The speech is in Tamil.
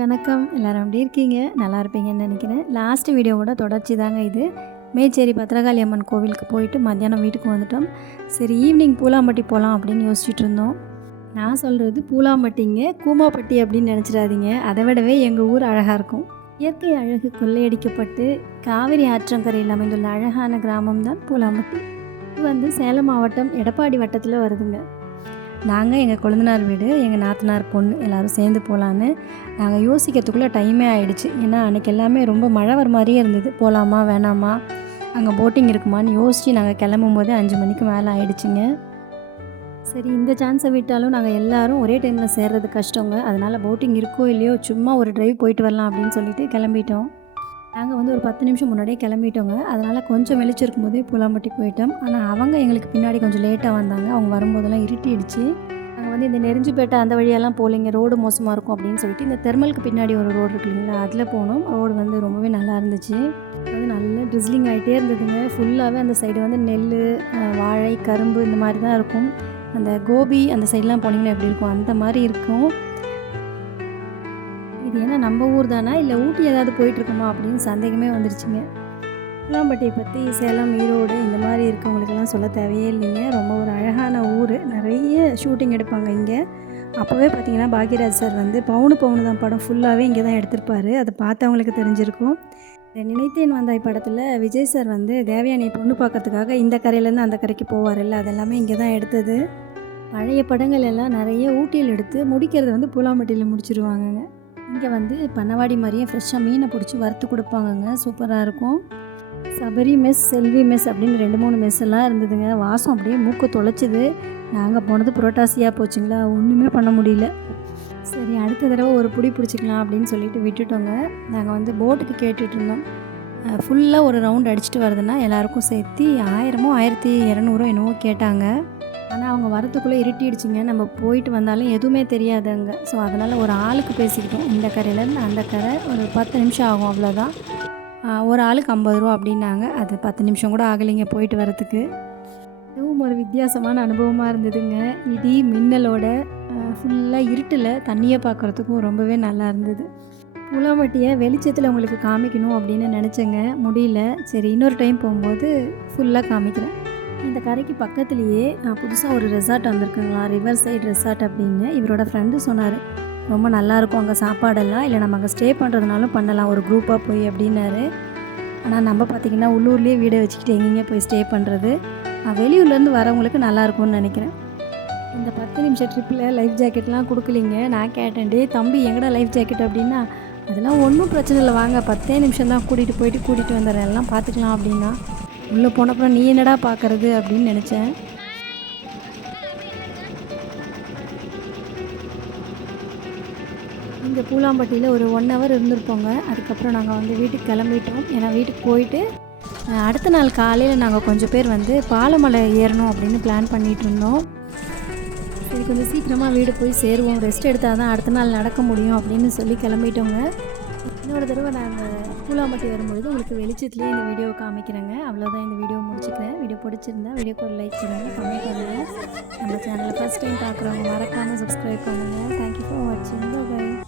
வணக்கம். எல்லாரும் எப்படி இருக்கீங்க? நல்லா இருப்பீங்கன்னு நினைக்கிறேன். லாஸ்ட் வீடியோவோட தொடர்ச்சி தாங்க இது. மேச்சேரி பத்திரகாளி அம்மன் கோவிலுக்கு போயிட்டு மத்தியானம் வீட்டுக்கு வந்துட்டோம். சரி ஈவினிங் பூலாம்பட்டி போகலாம் அப்படின்னு யோசிச்சுட்டு இருந்தோம். நான் சொல்கிறது பூலாம்பட்டிங்க, கூமாப்பட்டி அப்படின்னு நினச்சிடாதீங்க. அதை விடவே எங்கள் ஊர் அழகாக இருக்கும். இயற்கை அழகு கொள்ளையடிக்கப்பட்டு காவிரி ஆற்றங்கரையில் அமைந்துள்ள அழகான கிராமம் தான் பூலாம்பட்டி. இது சேலம் மாவட்டம் எடப்பாடி வட்டத்தில் வருதுங்க. நாங்கள் எங்கள் கொழுந்தனார் வீடு, எங்கள் நாத்தனார் பொண்ணு எல்லோரும் சேர்ந்து போகலான்னு நாங்கள் யோசிக்கிறதுக்குள்ளே டைமே ஆகிடுச்சு. ஏன்னா அன்றைக்கி எல்லாமே ரொம்ப மழை வர மாதிரியே இருந்தது. போகலாமா வேணாமா, அங்கே போட்டிங் இருக்குமான்னு யோசித்து நாங்கள் கிளம்பும் போது 5 மணிக்கு மேலே ஆகிடுச்சிங்க. சரி இந்த சான்ஸை விட்டாலும் நாங்கள் எல்லோரும் ஒரே டைமில் சேர்றது கஷ்டங்க. அதனால் போட்டிங் இருக்கோ இல்லையோ சும்மா ஒரு ட்ரைவ் போயிட்டு வரலாம் அப்படின்னு சொல்லிட்டு கிளம்பிட்டோம். நாங்கள் ஒரு 10 நிமிஷம் முன்னாடியே கிளம்பிட்டோங்க. அதனால் கொஞ்சம் வெளிச்சிருக்கும் போதே பூலாம்பட்டி போயிட்டோம். ஆனால் அவங்க எங்களுக்கு பின்னாடி கொஞ்சம் லேட்டாக வந்தாங்க. அவங்க வரும்போதெல்லாம் இருட்டிடுச்சு. நாங்கள் இந்த நெருஞ்சிப்பேட்டை அந்த வழியெல்லாம் போகலைங்க, ரோடு மோசமாக இருக்கும் அப்படின்னு சொல்லிட்டு இந்த தெர்மலுக்கு பின்னாடி ஒரு ரோடு இருக்கு இல்லைங்களா, அதில் போனோம். ரோடு ரொம்பவே நல்லா இருந்துச்சு. நல்ல ட்ரிஸ்லிங் ஆகிட்டே இருந்ததுங்க. ஃபுல்லாகவே அந்த சைடு நெல், வாழை, கரும்பு இந்த மாதிரி தான் இருக்கும். அந்த கோபி அந்த சைட்லாம் போனீங்கன்னா எப்படி இருக்கும் அந்த மாதிரி இருக்கும். இது ஏன்னா நம்ம ஊர் தானா இல்லை ஊட்டி ஏதாவது போயிட்டுருக்கோமா அப்படின்னு சந்தேகமே வந்துருச்சுங்க. பூலாம்பட்டியை பற்றி சேலம், ஈரோடு இந்த மாதிரி இருக்கவங்களுக்கெல்லாம் சொல்ல தேவையே இல்லைங்க. ரொம்ப ஒரு அழகான ஊர். நிறைய ஷூட்டிங் எடுப்பாங்க இங்கே. அப்போவே பார்த்திங்கன்னா பாக்யராஜ் சார் பவுனு பவுனு தான் படம் ஃபுல்லாகவே இங்கே தான் எடுத்திருப்பார். அதை பார்த்தவங்களுக்கு தெரிஞ்சிருக்கும். இந்த நினைத்தேன் வந்தாய் படத்தில் விஜய் சார் தேவயானியை பொண்ணு பார்க்கறதுக்காக இந்த கரையிலேருந்து அந்த கரைக்கு போவார்ல, அதெல்லாமே இங்கே தான் எடுத்தது. பழைய படங்கள் எல்லாம் நிறைய ஊட்டியில் எடுத்து முடிக்கிறது பூலாம்பட்டியில் முடிச்சிருவாங்கங்க. இங்கே பண்ணவாடி மாதிரியே ஃப்ரெஷ்ஷாக மீனை பிடிச்சி வறுத்து கொடுப்பாங்கங்க. சூப்பராக இருக்கும். சபரி மெஸ், செல்வி மெஸ் அப்படின்னு 2-3 மெஸ் எல்லாம் இருந்ததுங்க. வாசம் அப்படியே மூக்கு தொலைச்சிது. நாங்கள் போனது புரோட்டாசியாக போச்சுங்களா, ஒன்றுமே பண்ண முடியல. சரி அடுத்த தடவை ஒரு புடி பிடிச்சிக்கலாம் அப்படின்னு சொல்லிட்டு விட்டுட்டோங்க. நாங்கள் போட்டுக்கு கேட்டுட்டு இருந்தோம். ஃபுல்லாக ஒரு ரவுண்ட் அடிச்சுட்டு வருதுன்னா எல்லாேருக்கும் சேர்த்து 1000 1200 என்னவோ கேட்டாங்க. ஆனால் அவங்க வரத்துக்குள்ளே இருட்டிடுச்சிங்க. நம்ம போயிட்டு வந்தாலும் எதுவுமே தெரியாது அங்கே. ஸோ அதனால் ஒரு ஆளுக்கு பேசிக்கிட்டோம். இந்த கரையிலேருந்து அந்த கரை ஒரு 10 நிமிஷம் ஆகும், அவ்வளோதான். ஒரு ஆளுக்கு 50 ரூபா அப்படின்னாங்க. அது 10 நிமிஷம் கூட ஆகலைங்க போயிட்டு வரத்துக்கு. இதுவும் ஒரு வித்தியாசமான அனுபவமாக இருந்ததுங்க. இடி மின்னலோட ஃபுல்லாக இருட்டில் தண்ணியை பார்க்குறதுக்கும் ரொம்பவே நல்லா இருந்தது. பூலாம்பட்டியை வெளிச்சத்தில் உங்களுக்கு காமிக்கணும் அப்படின்னு நினச்சேங்க, முடியல. சரி இன்னொரு டைம் போகும்போது ஃபுல்லாக காமிக்கிறேன். இந்த கரைக்கு பக்கத்துலேயே புதுசாக ஒரு ரெசார்ட் வந்திருக்குங்களா, ரிவர் சைடு ரெசார்ட் அப்படின்னு இவரோட ஃப்ரெண்டு சொன்னார். ரொம்ப நல்லாயிருக்கும் அங்கே சாப்பாடெல்லாம், இல்லை நம்ம அங்கே ஸ்டே பண்ணுறதுனாலும் பண்ணலாம் ஒரு குரூப்பாக போய் அப்படின்னாரு. ஆனால் நம்ம பார்த்திங்கன்னா உள்ளூர்லேயே வீடை வச்சுக்கிட்டு எங்கேங்க போய் ஸ்டே பண்ணுறது. வெளியூர்லேருந்து வரவங்களுக்கு நல்லாயிருக்கும்னு நினைக்கிறேன். இந்த 10 நிமிஷம் ட்ரிப்பில் லைஃப் ஜாக்கெட்லாம் கொடுக்கலிங்க. நான் கேட்டேன், டே தம்பி எங்கடா லைஃப் ஜாக்கெட் அப்படின்னா, அதெல்லாம் ஒன்றும் பிரச்சனை இல்லை வாங்க, 10 நிமிஷம் தான் கூட்டிகிட்டு வந்துடுறேன், எல்லாம் பார்த்துக்கலாம் அப்படின்னா. உள்ளே போனப்புறம் நீ என்னடா பார்க்குறது அப்படின்னு நினச்சேன். இங்கே பூலாம்பட்டியில் ஒரு 1 ஹவர் இருந்திருப்போங்க. அதுக்கப்புறம் நாங்கள் வீட்டுக்கு கிளம்பிட்டோம். ஏன்னா வீட்டுக்கு போயிட்டு அடுத்த நாள் காலையில் நாங்கள் கொஞ்சம் பேர் பாலமலை ஏறணும் அப்படின்னு பிளான் பண்ணிகிட்டு இருந்தோம். சரி கொஞ்சம் சீக்கிரமாக வீடு போய் சேருவோம், ரெஸ்ட் எடுத்தால் தான் அடுத்த நாள் நடக்க முடியும் அப்படின்னு சொல்லி கிளம்பிட்டோங்க. இன்னொரு தடவை நாங்கள் பூலாம்பட்டி வரும்பொழுது உங்களுக்கு வெளிச்சத்துலேயே இந்த வீடியோ காமிக்கிறேங்க. அவ்வளோதான், இந்த வீடியோ முடிச்சுக்கிறேன். வீடியோ பிடிச்சிருந்தா வீடியோக்கு ஒரு லைக் பண்ணுங்கள், கமெண்ட் பண்ணுங்கள். நம்ம சேனலை ஃபஸ்ட் டைம் பார்க்குறவங்க மறக்காமல் சப்ஸ்கிரைப் பண்ணுங்கள். தேங்க்யூ ஃபார் வாட்சிங். பை.